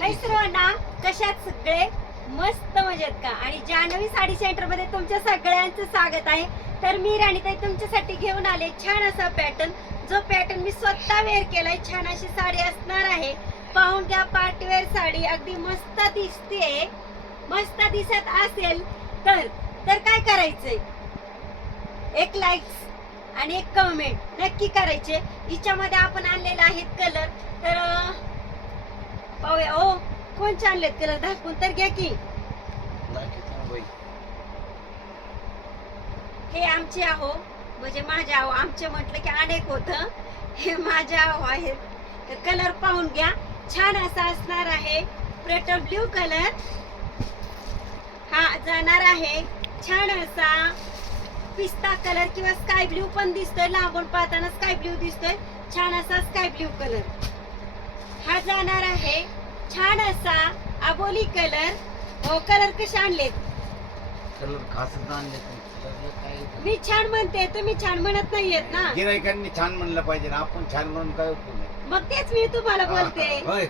हाय सर्वांना कशात सगळे? मस्त मजेत का? आणि जान्हवी साडी सेंटरमध्ये तुमच्या सगळ्यांचं स्वागत आहे. तर मी राणीताई तुमच्यासाठी घेऊन आले छान असा पॅटर्न जो पॅटर्न मी स्वतः वेअर केलाय छान अशी साडी असणार आहे. पाहून घ्या पार्टीवेअर साडी. अगदी मस्त दिसते मस्त दिसत असेल तर तर काय करायचंय? एक लाईक्स आणि एक कमेंट नक्की करायचे. हिच्यामध्ये आपण आणलेला आहेत कलर तर पाहूया. ओ कोणचे आणलेत कलर दाखवून तर घ्या की. हे आमचे आहो म्हणजे माझे आहो. आमचे म्हटलं की अनेक होत. हे माझे आहो आहेत. तर कलर पाहून घ्या. छान असा असणार आहे. पेट्रोल ब्ल्यू कलर हा जाणार आहे. छान असा पिस्ता कलर किंवा स्काय ब्ल्यू पण दिसतोय. लांबून पाहताना स्काय ब्ल्यू दिसतोय. छान असा स्काय ब्ल्यू कलर हा जाणार आहे. छान असा अबोली कलर. हो कलर कसे आणलेत? कलर खासच आणले मी छान म्हणते तुम्ही छान म्हणत नाहीयेत ना. गिरायकांनी छान म्हणलं पाहिजे ना आपण छान म्हणून काय उपयोग नाही. मग तेच मी तुम्हाला बोलते. होय.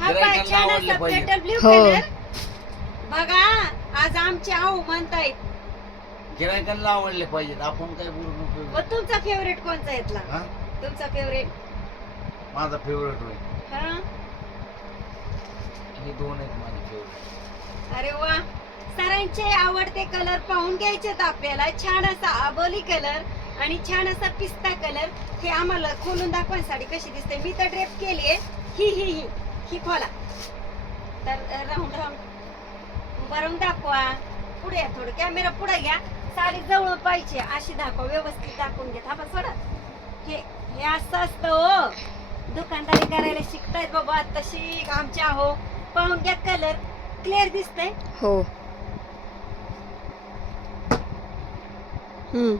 हा पाय गिऱ्हाईकांना छान आवडलं असा पाहिजे. पेटल ब्ल्यू हो. कलर. बघा आज आमचे आऊ म्हणतायत. गिरायकांना आवडले पाहिजेत आपण काय बोलून उपयोग नाही. मग तुमचा फेवरेट कोणचा येतला हा? तुमचा फेवरेट माझा फेवरेट होय. हा? हे दोन आहेत माझे अरे वा. सरांचे आवडते कलर पाहून घ्यायचेत आपल्याला. छान असा अबोली कलर आणि छान असा पिस्ता कलर हे आम्हाला खोलून दाखवा साडी कशी दिसते. मी तर ड्रेप केलीये ही ही ही. ही खोला. तर राहून राहून. भरून दाखवा. पुढे या थोडं. कॅमेरा पुढे घ्या. साडी जवळ पाहिजे. अशी दाखवा. व्यवस्थित दाखवून घेत. हा सोडा. हे हे असं असतं हो. दुकानदारी करायला शिकतायत बाबा. तशी आमच्या हो. पाहून घ्या कलर क्लिअर दिसतंय? हो. हम्म.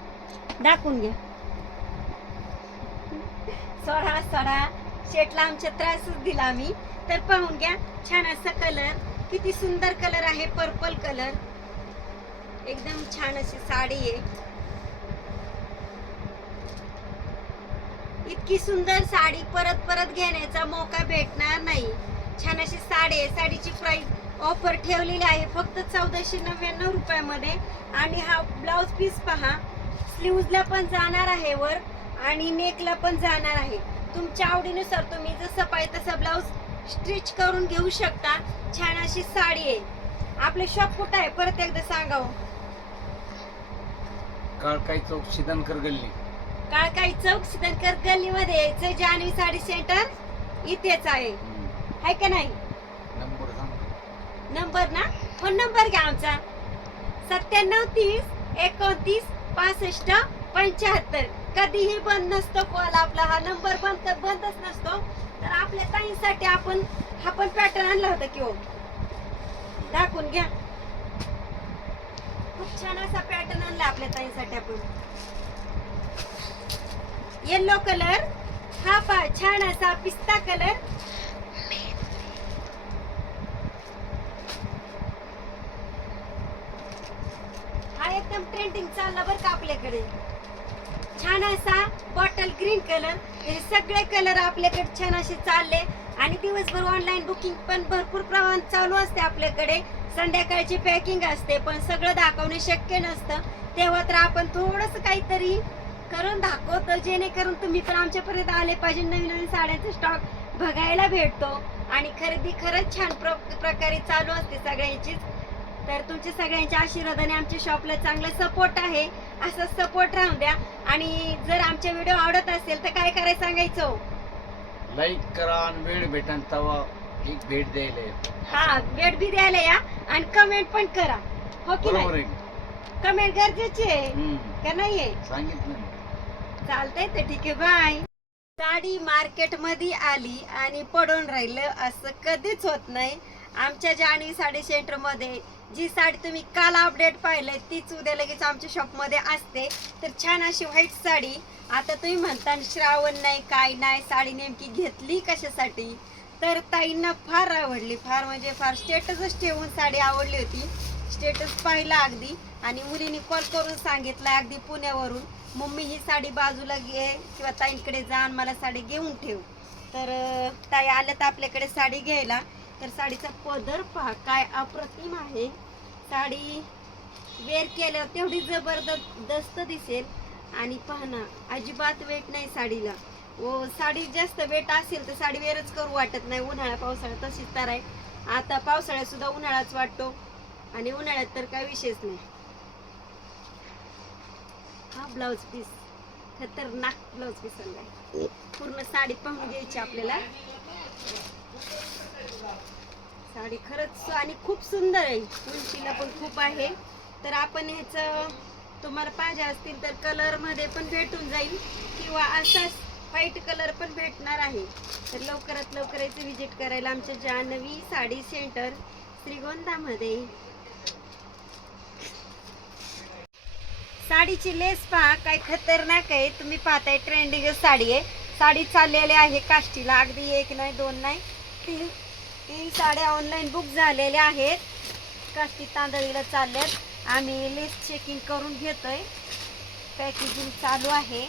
दाखवून घ्या. सोडा सोडा. शेटला आमच्या त्रासच दिला आम्ही. तर पाहून घ्या. छान असा कलर किती सुंदर कलर आहे. पर्पल कलर एकदम छान अशी साडी आहे. इतकी सुंदर साडी परत परत घेण्याचा मौका भेटणार नाही. छान अशी साडी आहे साडीची प्राइस ऑफर ठेवलेली आहे. फक्त चौदाशे नव्याण्णव रुपयामध्ये. आणि हा ब्लाउज पीस पहा स्लीव्जला पण जाणार आहे वर आणि नेकला पण जाणार आहे. तुमच्या आवडीनुसार तुम्ही जसं पाहिजे तसं ब्लाउज स्टिच करून घेऊ शकता. छान अशी साडी आहे. आपलं शॉप कुठं आहे? परत एकदा सांगावं. काळकाई चौक शिदनकर गल्ली. काळकाई चौक सिद्धनकर गल्लीमध्ये. यायचं जानवी साडी सेंटर इथेच आहे. आहे का नाही? नंबर ना? फोन नंबर घ्या आमचा. सत्त्याण्णव तीस एकोणतीस पासष्ट पंच्याहत्तर. कधीही बंद नसतो कॉल आपला. हा नंबर बंद बंदच नसतो. तर आपल्या ताईंसाठी आपण हा पण पॅटर्न आणला होता की हो. दाखवून घ्या. खूप छान असा पॅटर्न आणला आपल्या ताईंसाठी आपण. येल्लो कलर हा पा छान असा पिस्ता कलर एकदम ट्रेंडिंग चालला बरं का आपल्याकडे. छान असा बॉटल ग्रीन कलर हे सगळे कलर आपल्याकडे छान असे चालले. आणि दिवसभर ऑनलाईन बुकिंग पण भरपूर प्रमाणात चालू असते आपल्याकडे. संध्याकाळची पॅकिंग असते पण सगळं दाखवणे शक्य नसतं. तेव्हा तर आपण थोडस काहीतरी करून दाखवतो जेणेकरून तुम्ही पण आमच्यापर्यंत आले पाहिजे नवीन नवीन साड्यांचा स्टॉक बघायला भेटतो. आणि खरेदी खरंच छान प्र- प्रकारे चालू असते सगळ्यांचीच. तर तुमच्या सगळ्यांच्या आशीर्वादाने आमच्या शॉपला चांगला सपोर्ट आहे. असा सपोर्ट राहून द्या. आणि जर आमचे व्हिडिओ आवडत असेल तर काय करायचं सांगायचं? लाईक करा आणि वेळ भेटन तेव्हा एक भेट द्यायला. हा भेट बी द्यायला या आणि कमेंट पण करा. हो की नाही? कमेंट गरजेची आहे. का नाहीये? सांगितलं. चालतंय तर ठीक आहे बाय साडी मार्केटमध्ये आली आणि पडून राहिलं असं कधीच होत नाही. आमच्या जाणवी साडी सेंटरमध्ये जी साडी तुम्ही काल अपडेट पाहिलंय तीच उद्या लगेच आमच्या शॉपमध्ये असते. तर छान अशी व्हाईट साडी. आता तुम्ही म्हणता श्रावण नाही काय नाही साडी नेमकी घेतली कशासाठी? तर ताईंना फार आवडली. फार म्हणजे फार स्टेटसच ठेवून साडी आवडली होती. स्टेटस पाहिला अगदी. आणि मुलीने कॉल करून सांगितलं अगदी पुण्यावरून मम्मी ही साडी बाजूला घे किंवा ताईंकडे जा आणि मला साडी घेऊन ठेव. तर ताई ताई आल्यात आपल्याकडे साडी घ्यायला. तर साडीचा पदर पहा काय अप्रतिम आहे. साडी वेअर केल्यावर तेवढी जबरदस्त दिसेल. आणि पहा ना अजिबात वेट नाही साडीला. व साडी जास्त वेट असेल तर साडी वेअरच करू वाटत नाही. उन्हाळा पावसाळा तशीच तर आहे. आता पावसाळ्यात सुद्धा उन्हाळाच वाटतो. आणि उन्हाळ्यात तर काय विशेष नाही. हा ब्लाऊज पीस खतरनाक ब्लाऊज पीस आणलाय. पूर्ण साडी पाहून घ्यायची आपल्याला. साडी खरंच आणि खूप सुंदर आहे. उंचीला पण खूप आहे. तर आपण ह्याचं तुम्हाला पाहिजे असतील तर कलरमध्ये पण भेटून जाईल किंवा असाच व्हाईट कलर पण भेटणार आहे. तर लवकरात लवकर याचं व्हिजिट करायला आमच्या जान्हवी साडी सेंटर श्रीगोंदामध्ये. साडीची लेस पहा काय खतरनाक आहे. तुम्ही पाहताय ट्रेंडिंग साडी आहे. साडी चाललेली आहे काष्टीला. अगदी एक नाही दोन नाही. तीन तीन साड्या ऑनलाईन बुक झालेल्या आहेत. काष्टी तांदळीला चालल्यात. आम्ही लेस चेकिंग करून घेतोय. पॅकेजिंग चालू आहे.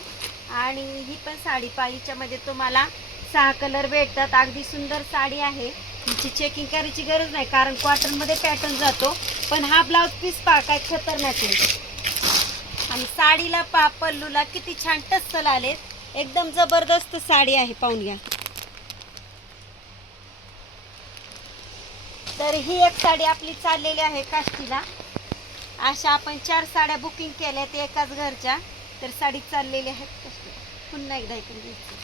आणि ही पण साडी पाळीच्यामध्ये म्हणजे तुम्हाला सहा कलर भेटतात. अगदी सुंदर साडी आहे. हिची चेकिंग करायची गरज नाही कारण कॉटनमध्ये पॅटर्न जातो. पण हा ब्लाऊज पीस पहा काय खतरनाक आहे. आणि साडीला पा पल्लूला किती छान टस्सल आलेत. एकदम जबरदस्त साडी आहे पाहून घ्या. तर ही एक साडी आपली चाललेली आहे काष्टीला. अशा आपण चार साड्या बुकिंग केल्या आहेत एकाच घरच्या. तर साडी चाललेली आहेत काष्टीला. पुन्हा एकदा ऐकून घ्यायची